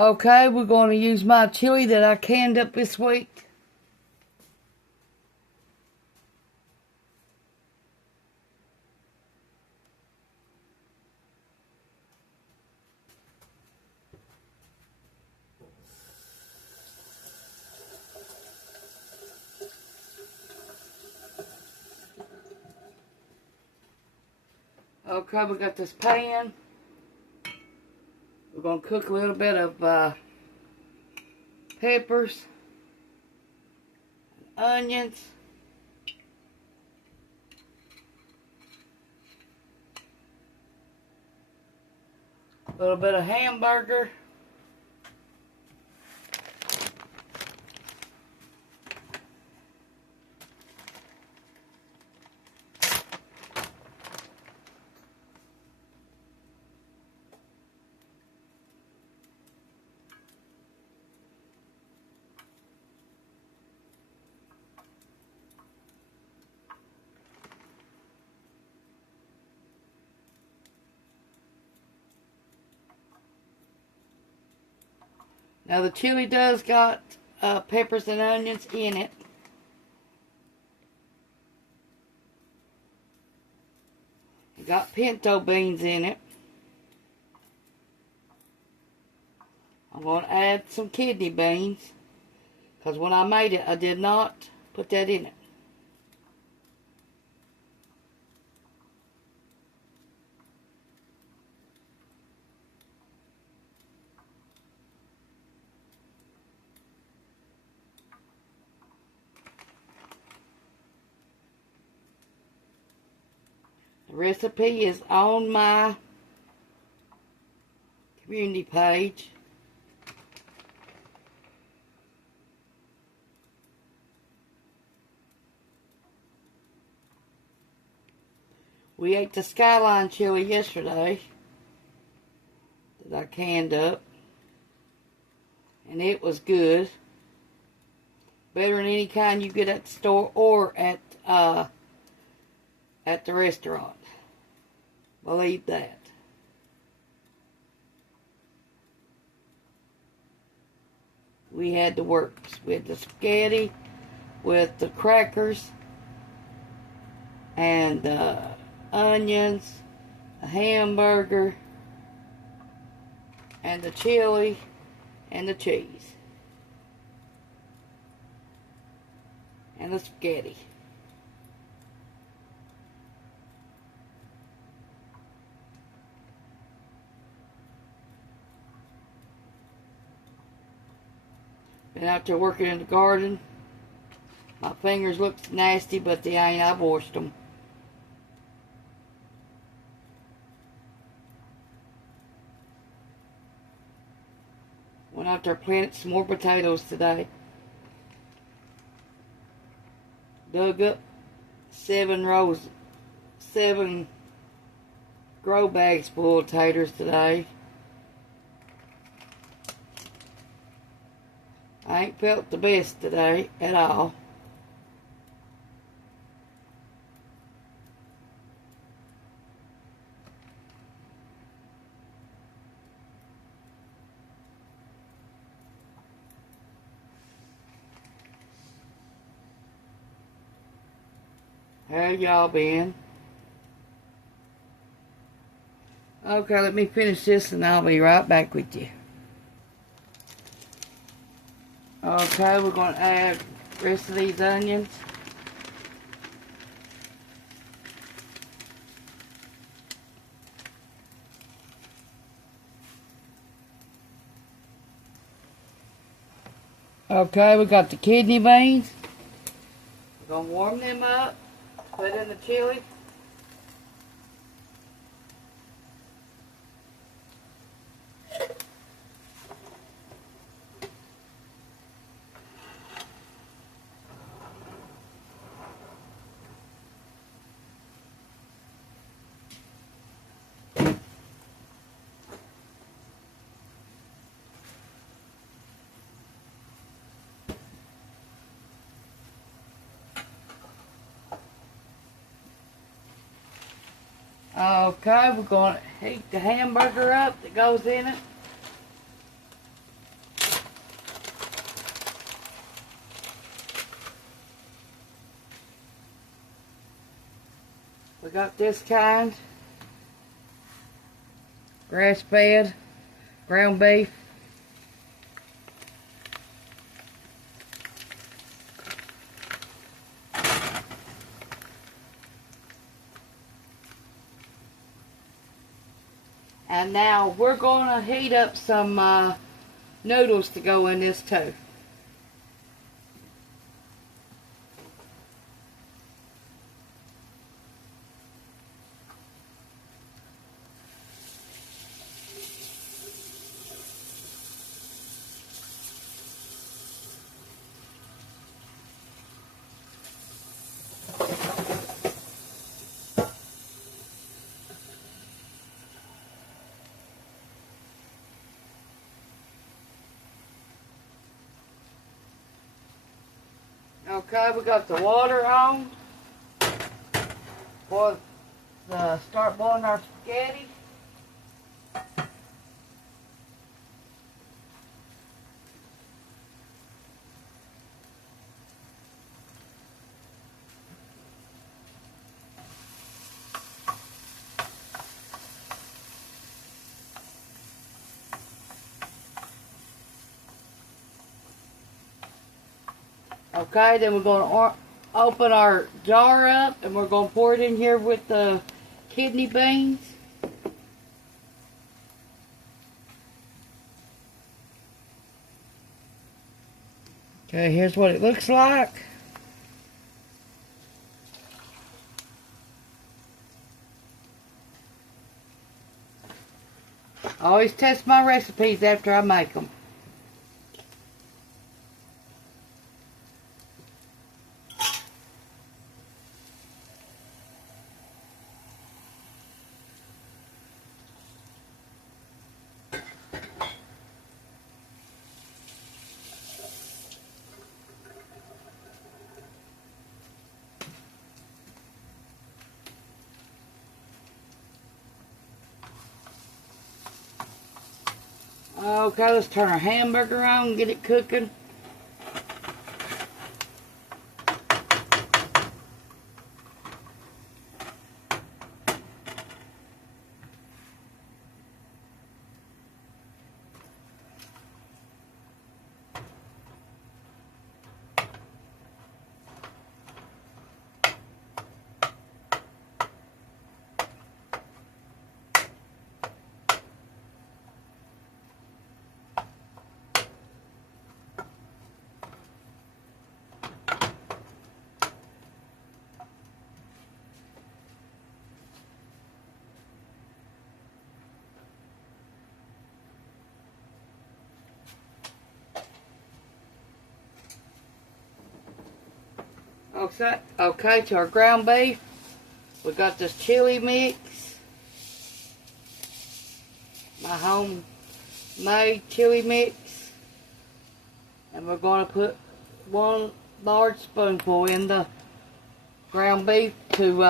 Okay, we're going to use my chili that I canned up this week. Okay, we got this pan. We're going to cook a little bit of peppers, onions, a little bit of hamburger, Now the chili does got peppers and onions in it. It got pinto beans in it. I'm going to add some kidney beans because when I made it I did not put that in it. The recipe is on my community page. We ate the Skyline chili yesterday that I canned up, and it was good. Better than any kind you get at the store or at the restaurant. Believe that. We had the works. We had the spaghetti with the crackers and the onions, the hamburger, and the chili, and the cheese, and the spaghetti. Been out there working in the garden. My fingers look nasty, but they ain't. I've washed them. Went out there planted some more potatoes today. Dug up 7 grow bags full of taters today. I ain't felt the best today at all. How y'all been? Okay, let me finish this and I'll be right back with you. Okay, we're going to add the rest of these onions. Okay, we got the kidney beans. We're going to warm them up, put in the chili. Okay, we're going to heat the hamburger up that goes in it. We got this kind. Grass fed. Ground beef. And now we're going to heat up some noodles to go in this too. Okay, we got the water on for the start boiling our spaghetti. Okay, then we're going to open our jar up and we're going to pour it in here with the kidney beans. Okay, here's what it looks like. I always test my recipes after I make them. Okay, let's turn our hamburger on and get it cooking. Okay, to our ground beef, we got this chili mix, my homemade chili mix, and we're going to put 1 large spoonful in the ground beef to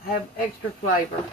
have extra flavor.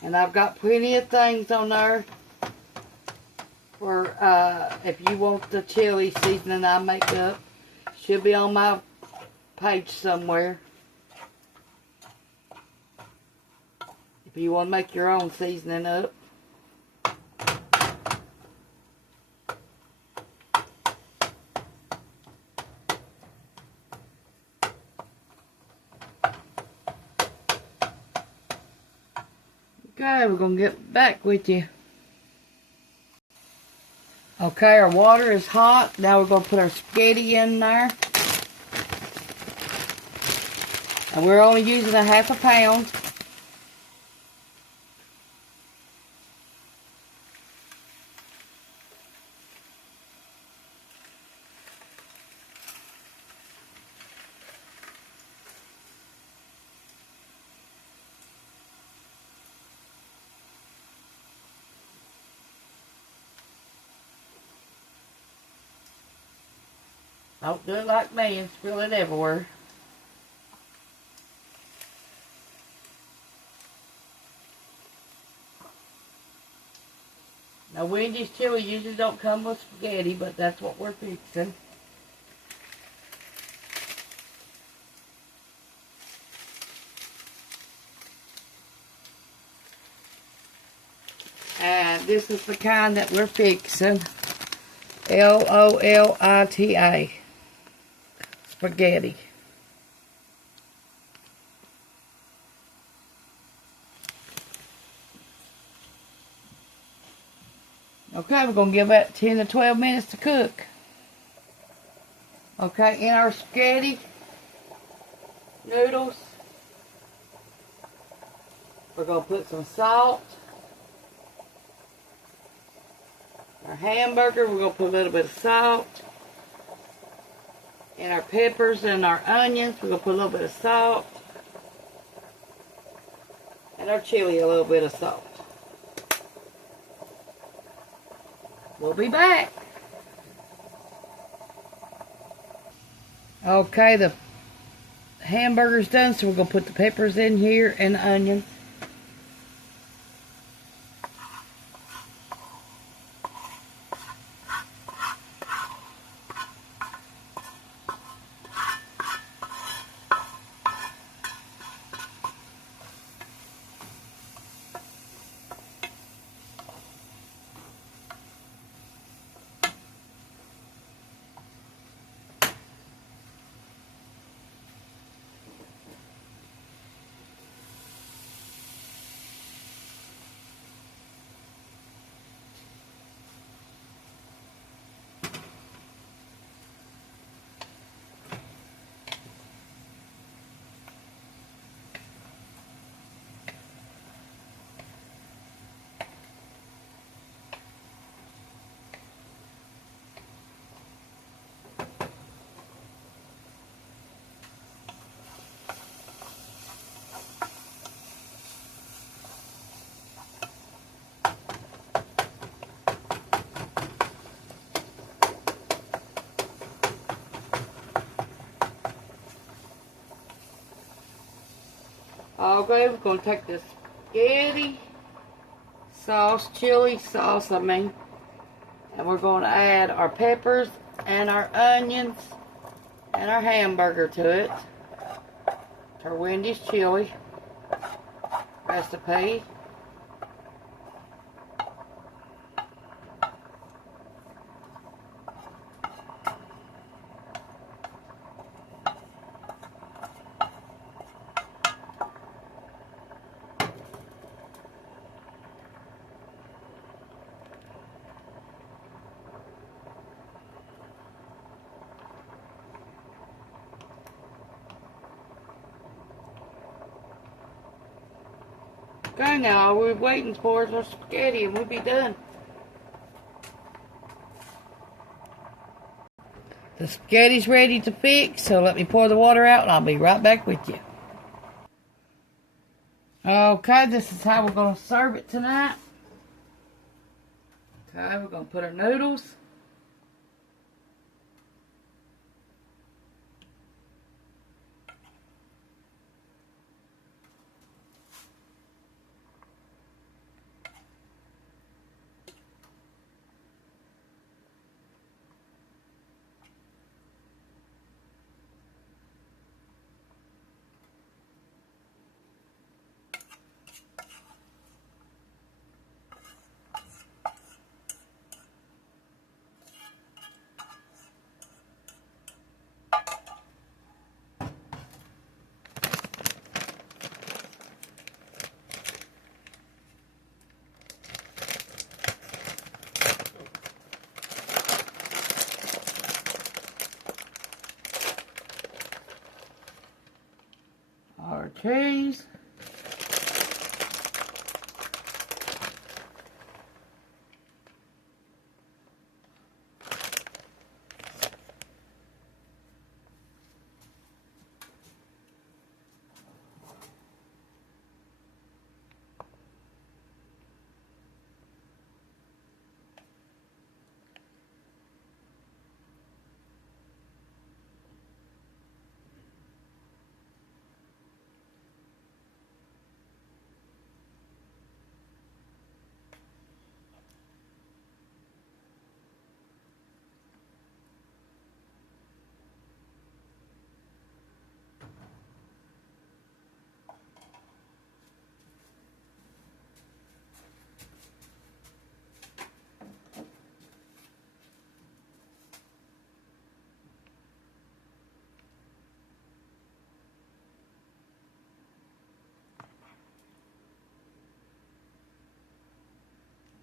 And I've got plenty of things on there for if you want the chili seasoning I make up. Should be on my page somewhere. If you want to make your own seasoning up. Okay, we're going to get back with you. Okay, our water is hot. Now we're going to put our spaghetti in there. And we're only using a 1/2 pound. Don't do it like me and spill it everywhere. Now, Wendy's chili usually don't come with spaghetti, but that's what we're fixing. And this is the kind that we're fixing. Lolita. Spaghetti. Okay, we're going to give that 10 to 12 minutes to cook. Okay, in our spaghetti noodles, we're going to put some salt. Our hamburger, we're going to put a little bit of salt. In our peppers and our onions, we're going to put a little bit of salt. And our chili, a little bit of salt. We'll be back. Okay, the hamburger's done, so we're going to put the peppers in here and the onions. Okay, we're going to take this spaghetti sauce, chili sauce, and we're going to add our peppers and our onions and our hamburger to it. Our Wendy's chili recipe. Okay, now all we're waiting for is our spaghetti and we'll be done. The spaghetti's ready to fix, so let me pour the water out and I'll be right back with you. Okay, this is how we're going to serve it tonight. Okay, we're going to put our noodles. Our cheese.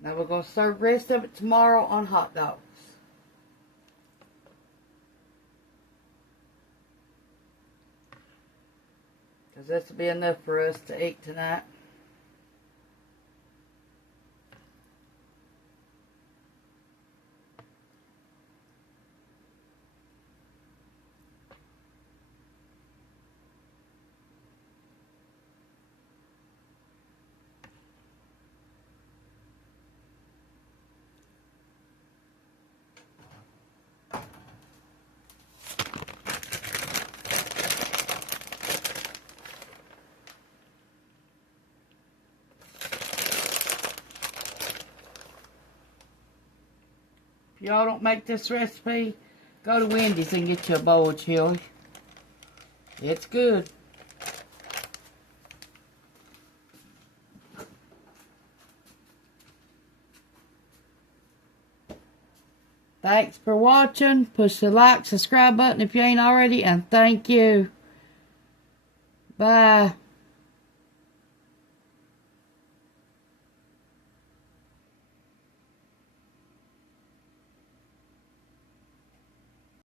Now we're going to serve the rest of it tomorrow on hot dogs. Because this will be enough for us to eat tonight. If y'all don't make this recipe, go to Wendy's and get you a bowl of chili. It's good. Thanks for watching. Push the like, subscribe button if you ain't already, and thank you. Bye.